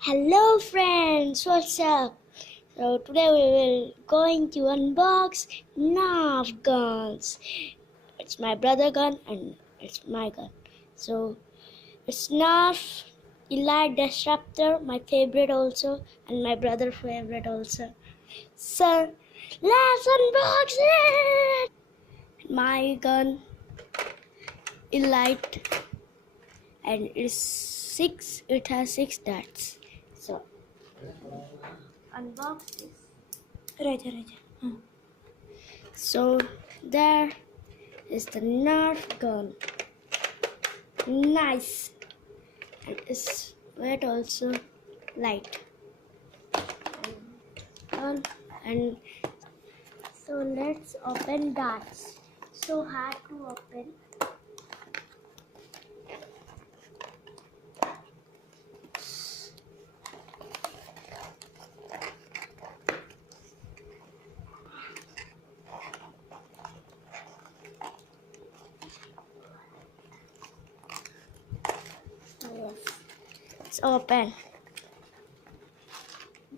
Hello friends, what's up? So today we will going to unbox nerf guns. It's my brother gun and it's my gun. So it's nerf elite disruptor, my favorite also, and my brother favorite also. So let's unbox it. My gun elite and it has 6 darts. So unbox this. Right. So there is the nerf gun. Nice. And it's weight also light. And so let's open darts. So hard to open. Yes. It's open.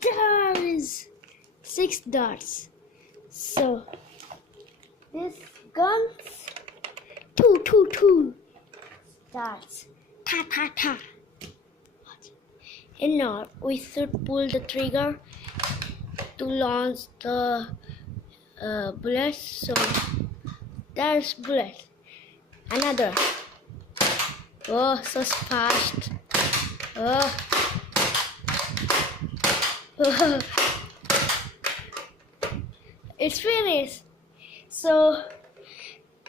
There is 6 darts. So this gun's two darts. Ta. And now we should pull the trigger to launch the bullets. So there's bullet. Another. Oh, so fast. Oh. It's finished. So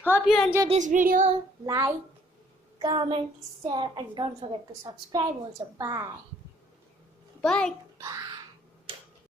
hope you enjoyed this video. Like, comment, share, and don't forget to subscribe also. Bye.